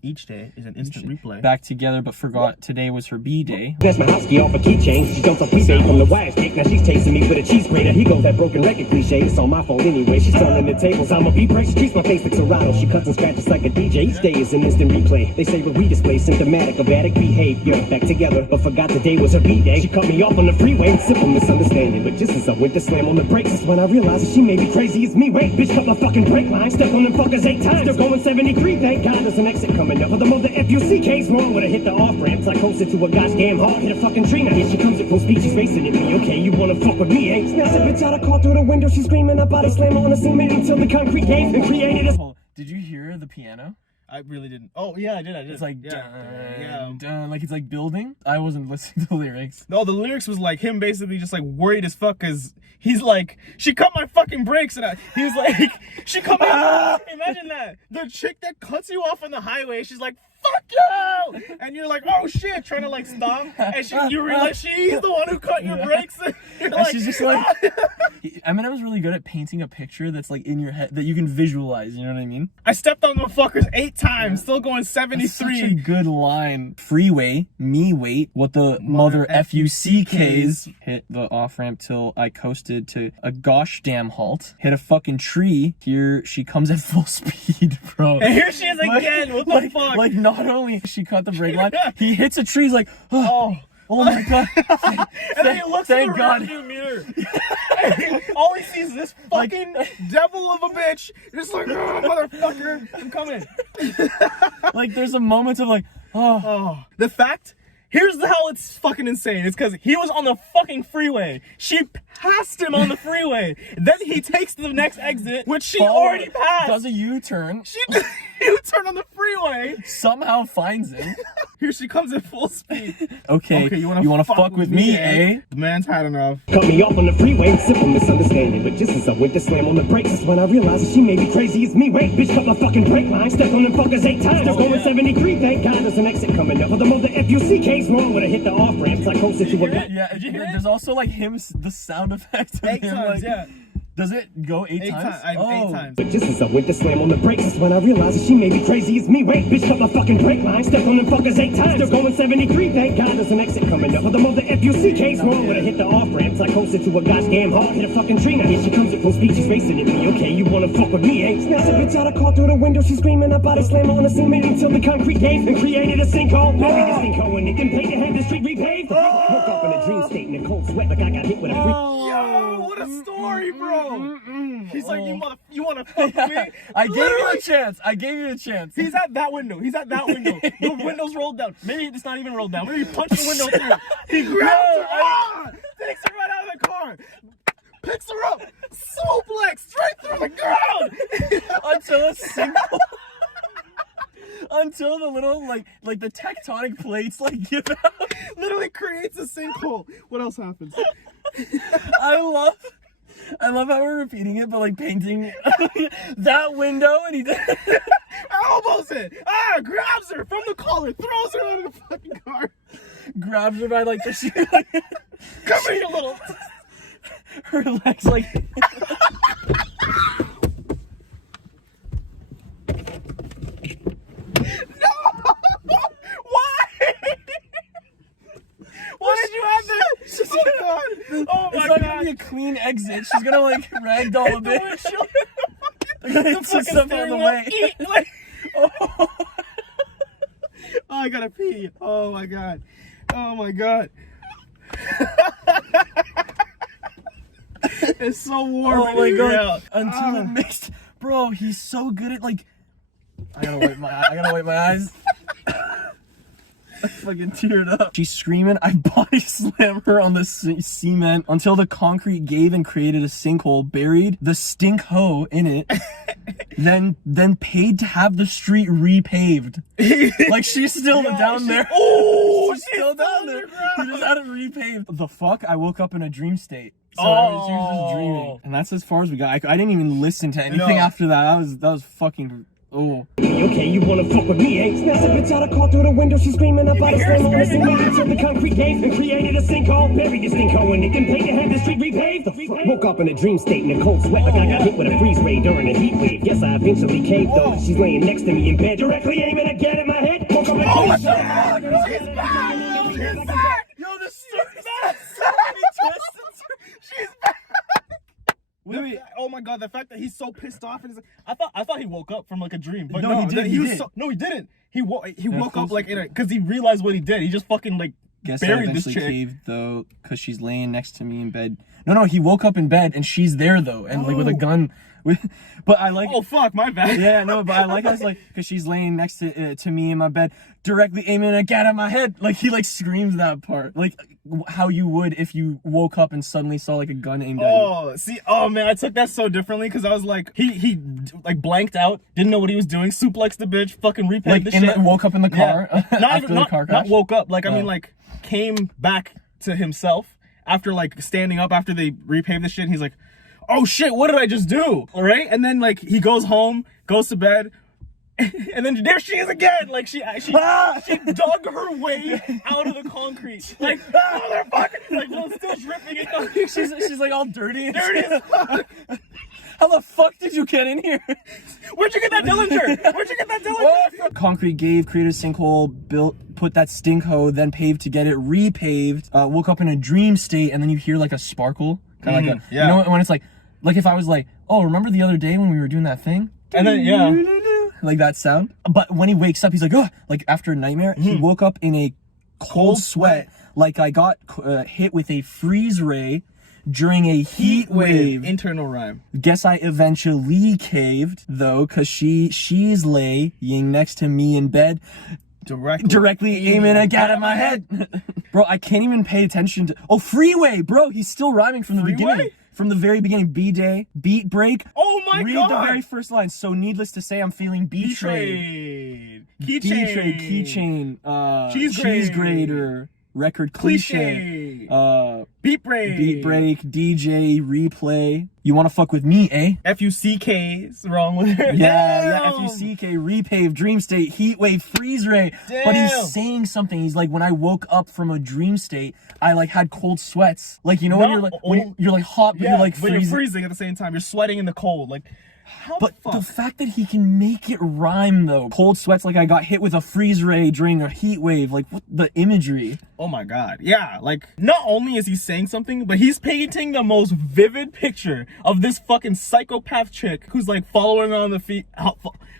Each day is an instant replay. Back together, but forgot today was her B-day. That's my house key off a keychain. She jumps off rebate from the wire stick. Now she's chasing me with a cheese grater. Here goes that broken record cliche. It's all my fault anyway. She's turning the tables. I'm a beat break. She treats my face like Serato. She cuts and scratches like a DJ. Each day is an instant replay. They say what we display symptomatic of addict behavior. Back together, but forgot today was her B-day. She cut me off on the freeway. Simple misunderstanding, but just as I went to slam on the brakes, that's when I realized that she may be crazy as me. Wait, bitch, cut my fucking brake line. Step on them fuckers 8 times. They're going 73. Thank God there's an exit coming up. The F-U-C-K's wrong when I hit the off-ramps. I coasted to a goddamn hard, hit a fucking tree. Now here she comes at full speed, she's racing at me. Okay, you wanna fuck with me, eh? Snatch a bitch out of car through the window, she's screaming. I body slam her on the cement until the concrete gave and created a... Did you hear the piano? I really didn't. Oh yeah, I did. It's like yeah. dun, like it's like building. I wasn't listening to the lyrics. No, the lyrics was like him basically just like worried as fuck because he's like, she cut my fucking brakes and he's like, she cut my. Imagine that, the chick that cuts you off on the highway, she's like, fuck you, and you're like, oh shit, trying to like stop, and you realize she's the one who cut your brakes. And you're like, she's just like, Eminem was really good at painting a picture that's like in your head that you can visualize. You know what I mean? I stepped on the fuckers 8 times, still going 73. That's such a good line. Freeway, me wait, what the mother F-U-C-K's. Hit the off-ramp till I coasted to a gosh damn halt. Hit a fucking tree. Here she comes at full speed, bro. And here she is again, what the fuck? Like not only she cut the brake line, he hits a tree, he's like, oh my god. And then he looks in the rearview mirror. All he sees is this fucking devil of a bitch. Just like, oh, motherfucker, I'm coming. Like there's a moment of like, The fact Here's how it's fucking insane. It's because he was on the fucking freeway. She passed him on the freeway. Then he takes the next exit, which she already passed. Does a U-turn. She does a U-turn on the freeway. Somehow finds him. Here she comes at full speed. Okay, you wanna fuck with me, eh? The man's had enough. Cut me off on the freeway, simple misunderstanding. But just as I went to slam on the brakes, that's when I realized that she may be crazy as me. Wait, bitch, cut my fucking brake line. Step on them fuckers 8 times. Still going 73. Thank God there's an exit coming up. But the mother FUCK's wrong when I hit the off ramp. Psychosis to a gut. Yeah, there's also like the sound effect of 8 him, times, like, yeah. Does it go 8 times? 8 times. But just as I went to slam on the brakes, that's when I realized that she may be crazy as me. Wait, bitch, cut my fucking brake line. Step on them fuckers 8 times. Still going 73. Thank God there's an exit coming up. But the mother FUCK's wrong when I hit the off ramp. Psychosis to a goddamn hard. Hit a fucking tree. Now here she comes at full speed. She's racing at me. Okay, you wanna fuck with me, eh? Snatch a bitch out of car through the window. She's screaming. Her body slamming on the cement until the concrete gave and created a sinkhole. Buried the sinkhole and it didn't pay to have the street repaved. Woke up in a dream state in a cold sweat like I got hit with a free. Yo, what a story, bro. He's like, you wanna fuck with me? I gave you a chance. I gave you a chance. He's at that window. The window's rolled down. Maybe it's not even rolled down. Maybe he punched the window through. He grabs her, takes her right out of the car, picks her up, suplex straight through the ground Until a single. Until the little like the tectonic plates like give out. literally creates a sinkhole. What else happens? I love how we're repeating it, but like painting that window, and he Elbows it. Grabs her from the collar, throws her out of the fucking car. grabs her by like the shoe, like, Come here, you little. her legs like. Why did you add that? Oh god. Oh It's my not god. gonna be a clean exit. She's gonna like ragdoll a bit. It's just something in the way. Oh, I gotta pee. Oh my god. Oh my god. It's so warm. Oh my in god. here. Until it mixed. Bro, he's so good at like. I gotta wipe my eyes. I fucking teared up. She's screaming. I body slam her on the cement until the concrete gave and created a sinkhole, buried the stink hoe in it, then paid to have the street repaved. Like she's still down there. Oh, she's still down there. He just had it repaved. The fuck? I woke up in a dream state. So she was just dreaming. And that's as far as we got. I didn't even listen to anything after that. That was fucking. Oh. Okay, you wanna fuck with me, eh? Snatch a bitch out of car through the window. She's screaming about a slam on the cement until the concrete gave and created a sinkhole. Buried the sinkhole and it didn't pay to have the street repaved. Woke up in a dream state in a cold sweat like I got hit with a freeze ray during a heat wave. Yes, I eventually caved though. She's laying next to me in bed, directly aiming again at my head. Woke up in a dream state. She's back! She's back! Yo, this story's back! She's back! Oh my god, the fact that he's so pissed off and he's like, I thought he woke up from like a dream, but no, he did. No, he didn't. He woke up like because he realized what he did. He just fucking like Guess buried I this eventually chick. caved though, cause she's laying next to me in bed. No, he woke up in bed and she's there though, and like with a gun. But I like. Oh fuck, my bad. Yeah, no, but I like how it's like, cause she's laying next to me in my bed, directly aiming a gun at my head. Like he like screams that part, like how you would if you woke up and suddenly saw like a gun aimed at you. Oh, see, oh man, I took that so differently because I was like, he like blanked out, didn't know what he was doing, suplexed the bitch, fucking replayed Like the shit. woke up in the car Yeah. after the car crash. Not woke up, like I mean like came back to himself after like standing up after they repaved the shit. And he's like, oh shit, what did I just do? All right, and then like he goes home, goes to bed. And then there she is again. Like she dug her way out of the concrete. Like motherfucker. Like blood still dripping. She's like all dirty. Dirty as fuck. How the fuck did you get in here? Where'd you get that Dillinger? Concrete gave, created a sinkhole, put that stink hoe, then paved to get it repaved. Woke up in a dream state, and then you hear like a sparkle, kind of like a, you know, when it's like if I was like, oh, remember the other day when we were doing that thing? And then like that sound. But when he wakes up, he's like, oh, like after a nightmare, he woke up in a cold sweat, like I got hit with a freeze ray during a heat wave. Internal rhyme. Guess I eventually caved though, cause she's laying next to me in bed, directly aiming a gat at my head. Bro, I can't even pay attention to. Oh, freeway, bro. He's still rhyming from the beginning. From the very beginning, B-Day, beat break. Oh my God! Read the very first line. So needless to say, I'm feeling betrayed. Keychain. Cheese grater. Record cliche. Beat break. DJ, replay. You wanna fuck with me, eh? F-U-C-K's wrong with her. Yeah, F-U-C-K, repave, dream state, heat wave, freeze ray. Damn. But he's saying something. He's like, when I woke up from a dream state, I like had cold sweats. Like, you know, when you're like hot, but you're like freezing. But you're freezing at the same time. You're sweating in the cold. Like, the fact that he can make it rhyme though. Cold sweats like I got hit with a freeze ray during a heat wave. Like, what the imagery? Oh my God. Yeah, like, not only is he saying something, but he's painting the most vivid picture of this fucking psychopath chick who's like following on the feet,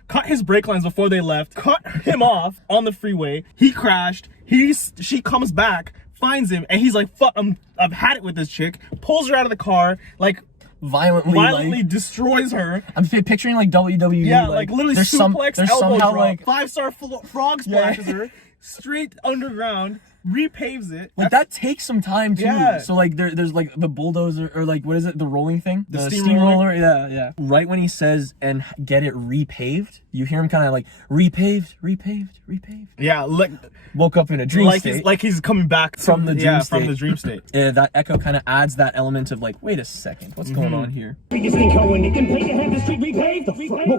cut his brake lines before they left, cut him off on the freeway. He crashed. She comes back, finds him, and he's like, fuck, I've had it with this chick, pulls her out of the car, like, violently destroys her. I'm picturing like WWE. Yeah, like literally suplex, elbow drop, like 5-star frog splashes her straight underground, repaves it. Like that takes some time too. Yeah. So like there's like the bulldozer or like what is it? The rolling thing? The steamroller. Yeah. Right when he says and get it repaved, you hear him kind of like repaved. Yeah, like woke up in a dream state. Like he's coming back from the dream state. From the dream state. That echo kind of adds that element of like, wait a second, what's going on here? Woke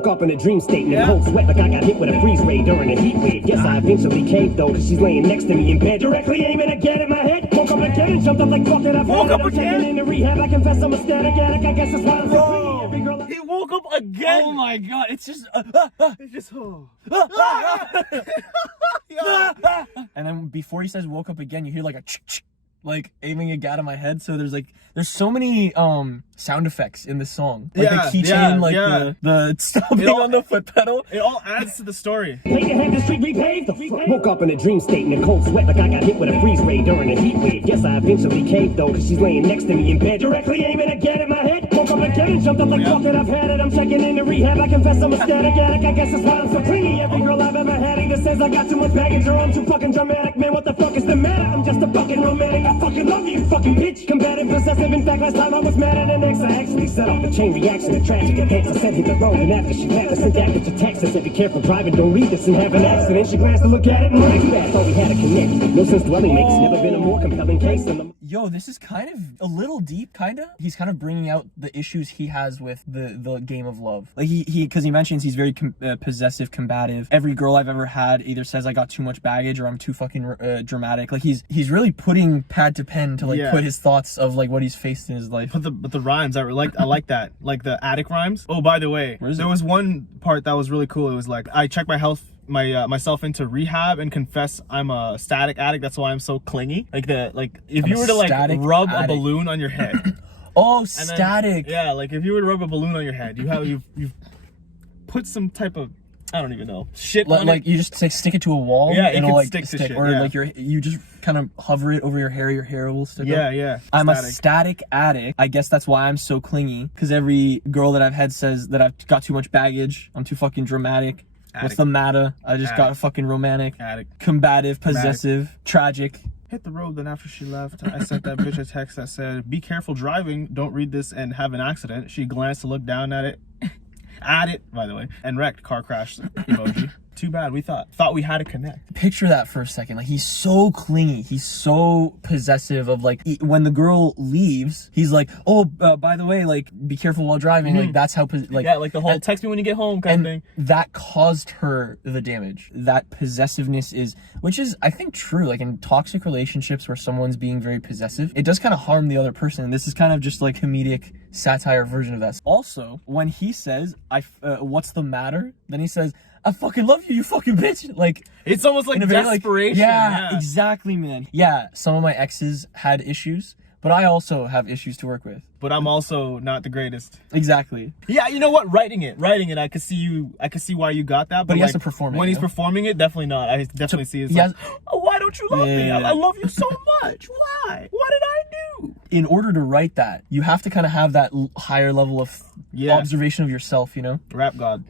up in a dream state in a cold sweat like I got hit with a freeze ray during a heat wave. Yes, I eventually caved though, cause she's laying next to me in bed, directly aiming again at my head. Woke up again and jumped up like fuck it. I've woke up again in the rehab. I confess I'm a static addict. I guess that's why I'm so free. He woke up again. Oh my God, it's just it's just and then before he says woke up again, you hear like a like aiming a gat at my head. So there's so many sound effects in this song. Like the keychain, the stomping on the foot pedal. It all adds to the story. Woke up in a dream state in a cold sweat like I got hit with a freeze ray during a heat wave. Yes, I eventually caved though, cause she's laying next to me in bed, directly aiming again at my head. Woke up again and jumped up like fuck it, I've had it. I'm checking in the rehab. I confess I'm a static addict. I guess that's why I'm so clingy. Every girl I've ever had either says I got too much baggage or I'm too fucking dramatic. Man, what the fuck is the matter? I'm just a fucking romantic. I fucking love you, fucking bitch. Combative, possessive. In fact, last time I was mad at an ex, I actually set off the chain reaction of tragic events. I said hit the road, and after she left, I sent that bitch a text. I said be careful driving, don't read this and have an accident. She glanced to look at it and when I do that, thought we had a connect. No sense dwelling makes never been a more compelling case than the... Yo, this is kind of a little deep, kinda. He's kind of bringing out the issues he has with the game of love. Like because he mentions he's very possessive, combative. Every girl I've ever had either says I got too much baggage or I'm too fucking dramatic. Like he's really putting pad to pen to like put his thoughts of like what he's faced in his life. But the rhymes I like that, like the attic rhymes. Oh, by the way, there was one part that was really cool. It was like I checked myself into rehab and confess I'm a static addict. That's why I'm so clingy. Like if you were to like rub a balloon on your head. Oh, static. Like if you were to rub a balloon on your head, you've put some type of, I don't even know, shit on like it. You just like stick it to a wall. Yeah, and it'll like stick to shit. Or like you just kind of hover it over your hair will stick up. Yeah. I'm a static addict. I guess that's why I'm so clingy. Because every girl that I've had says that I've got too much baggage. I'm too fucking dramatic. What's the matter? I just got fucking romantic. Combative, possessive, tragic. Hit the road, then after she left, I sent that bitch a text that said, be careful driving, don't read this and have an accident. She glanced to look down at it, by the way, and wrecked, car crash emoji. Too bad, we thought we had to connect. Picture that for a second. Like, he's so clingy, he's so possessive of like, when the girl leaves, he's like, oh, by the way, like, be careful while driving. Like, that's how, like, yeah, like the whole text me when you get home kind of thing. That caused her the damage. That possessiveness which is, I think, true. Like, in toxic relationships where someone's being very possessive, it does kind of harm the other person. And this is kind of just like comedic satire version of that. Also, when he says, what's the matter? Then he says, I fucking love you, you fucking bitch. Like, it's almost like desperation. Yeah, exactly, man. Yeah, some of my exes had issues, but I also have issues to work with. But I'm also not the greatest. Exactly. Yeah, you know what? Writing it, I could see why you got that. But he has to perform it. When he's performing it, definitely not. I definitely see it. Like, oh, why don't you love me? I love you so much. Why? What did I do? In order to write that, you have to kind of have that higher level of observation of yourself, you know? Rap God.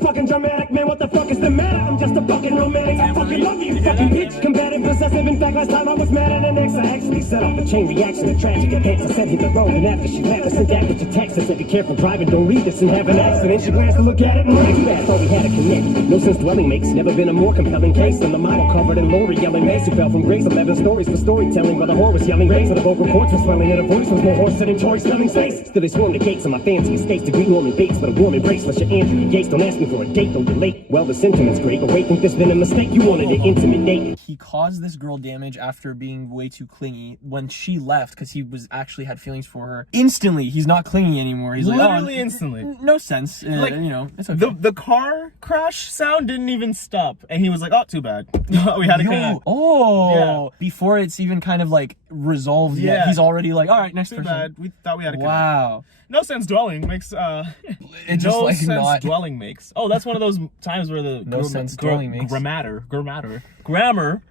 Fucking dramatic, man, what the fuck is the matter? I'm just a fucking romantic. I fucking love you, fucking bitch. Combative, possessive. In fact, last time I was mad at an ex, I actually set off the chain reaction of tragic events. I said hit the road, and after she left, I sent that with your text. I said be careful driving, don't read this and have an accident. She glanced to look at it and ran too bad. Thought we had a connect. No sense dwelling makes never been a more compelling case than the model covered in Lori yelling mace who fell from grace. 11 stories for storytelling, while the whore was yelling race. And the vocal cords were swelling, and her voice was more horse than choice smelling space. Still they swarm the gates of my fancy estates to greet Norman Bates, but a warm embrace. Unless you're Andrew Yates, don't ask me for a date, though you're late. Well, the sentiment's great, but wait, think this been a mistake? You wanted an intimate date. He caused this girl damage after being way too clingy. When she left, because he was actually had feelings for her, instantly he's not clingy anymore. He's like, literally instantly. No sense. Like, you know, it's okay. The car crash sound didn't even stop, and he was like, "Oh, too bad. We had to connect." Oh, yeah. Before it's even kind of like resolved yet, Yeah. he's already like, "All right, next Too person." bad. We thought we had to connect. Wow. No sense dwelling makes It just no like sense not. dwelling makes. Oh, that's one of those times where the No sense dwelling makes. grammar.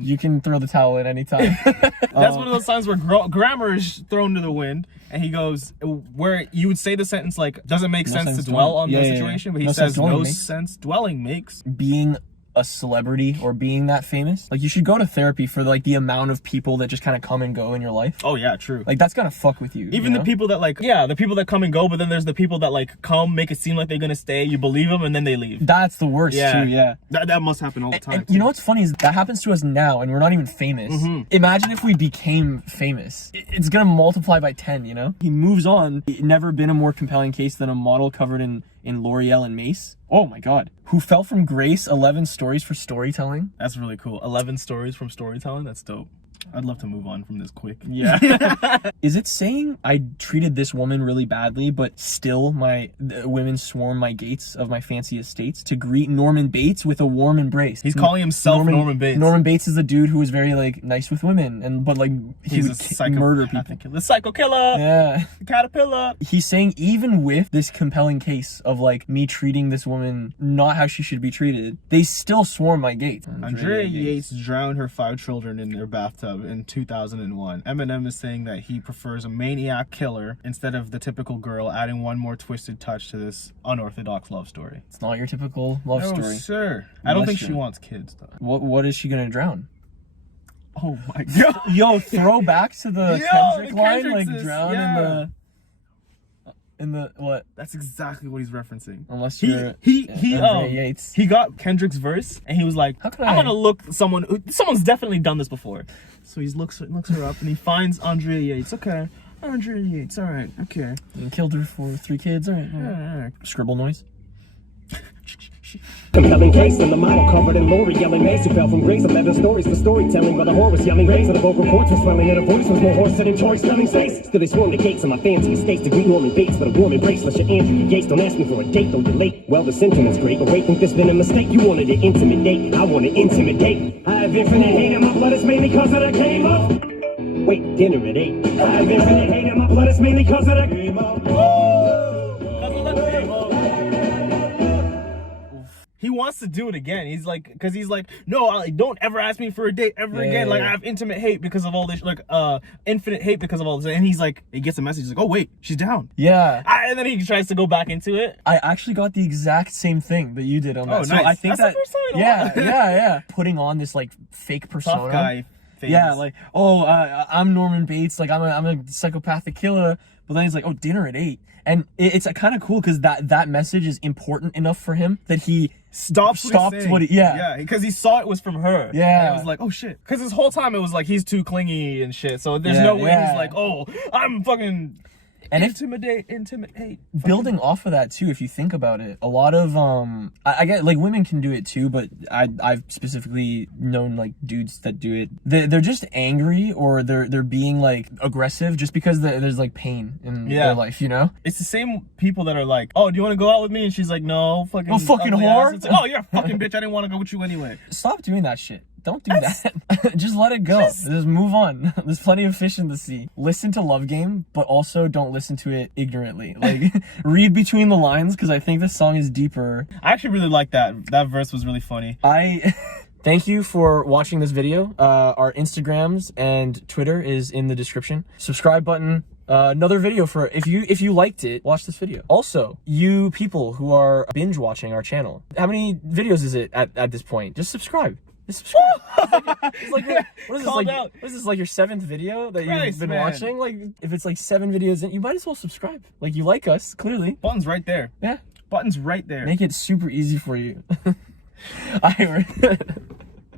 You can throw the towel at any time. That's one of those times where grammar is thrown to the wind, and he goes where you would say the sentence like doesn't make No sense sense to dwell dwelling. on Yeah, the yeah, situation, yeah. but he No sense says dwelling no makes. sense dwelling makes. Being a celebrity or being that famous, like you should go to therapy for like the amount of people that just kind of come and go in your life. Oh yeah, true. Like that's gonna fuck with you. Even you know? the people that the people that come and go, but then there's the people that like come, make it seem like they're gonna stay, you believe them, and then they leave. That's the worst too. Yeah. That must happen all the time. And you know what's funny is that happens to us now, and we're not even famous. Imagine if we became famous. It's gonna multiply by 10. You know. He moves on. Never been a more compelling case than a model covered in L'Oreal and mace. Oh my god. Who fell from grace? 11 stories for storytelling. That's really cool. 11 stories from storytelling. That's dope. I'd love to move on from this quick. Yeah. Is it saying I treated this woman really badly, but still the women swarm my gates of my fancy estates to greet Norman Bates with a warm embrace? He's calling himself Norman Bates. Norman Bates is the dude who was very like nice with women, but like he He's would murder people. The psycho killer. Yeah. The caterpillar. He's saying even with this compelling case of like me treating this woman not how she should be treated, they still swarm my gate. Andrea Yates drowned her 5 children in their bathtub in 2001. Eminem is saying that he prefers a maniac killer instead of the typical girl, adding one more twisted touch to this unorthodox love story. It's not your typical love story. No, sir. I don't think she wants kids, though. What is she gonna drown? Oh my god. Yo, throw back to the Kendrick line, like Kendrick's drown in the what? That's exactly what he's referencing. Unless you're Andrea Yates. He got Kendrick's verse and he was like, How could I'm I- gonna look someone's definitely done this before. So he looks her up and he finds Andrea Yates. Okay, Andrea Yates. All right. Okay. And killed her for 3 kids. All right. All right. Scribble noise. Compelling case and the model covered in Lori yelling mace who fell from grace. 11 stories for storytelling, while the whore was yelling race. And the vocal cords were swelling, and her voice was more hoarse than choice smelling space. Still they swarm the gates of my fancy estates to greet Norman Bates, but a warm embrace. Unless you're Andrew Yates, don't ask me for a date, though you're late. Well, the sentiment's great, but wait, think this been a mistake? You wanted an intimate date, I want an intimate date. I have infinite hate and my blood is mainly cause of the game up. Wait, dinner at 8. I have infinite hate and my blood is mainly cause of the game up. He wants to do it again. He's like, no, don't ever ask me for a date ever again. Like, I have intimate hate because of all this, infinite hate because of all this. And he's like, he gets a message. He's like, oh wait, she's down. Yeah. And then he tries to go back into it. I actually got the exact same thing that you did on that. Oh, So nice. I think That's the first time in a yeah, while. Putting on this like fake persona. Tough guy face. Yeah, like, I'm Norman Bates, like I'm a psychopathic killer. But then he's like, oh, dinner at 8. And it's kind of cool because that message is important enough for him that he stopped what he, yeah, because he saw it was from her. Yeah. And it was like, oh shit. Because this whole time it was like he's too clingy and shit. So there's no way he's like, oh, I'm fucking and intimate hate. Building off of that too, if you think about it, a lot of I get like women can do it too, but I've specifically known like dudes that do it. They're just angry or they're being like aggressive just because there's like pain in their life, you know? It's the same people that are like, oh, do you want to go out with me? And she's like, no, fucking whore. It's like, oh, you're a fucking bitch. I didn't want to go with you anyway. Stop doing that shit. Don't do that. Just let it go. Just move on. There's plenty of fish in the sea. Listen to Love Game, but also don't listen to it ignorantly. Like, read between the lines, because I think this song is deeper. I actually really like that. That verse was really funny. Thank you for watching this video. Our Instagrams and Twitter is in the description. Subscribe button, Another video for if you liked it, watch this video. Also, you people who are binge watching our channel, how many videos is it at this point? Just subscribe. Just subscribe. What is this, like your 7th video that you've been watching? Like, if it's like 7 videos in, you might as well subscribe. Like, you like us, clearly. Button's right there. Yeah. Button's right there. Make it super easy for you.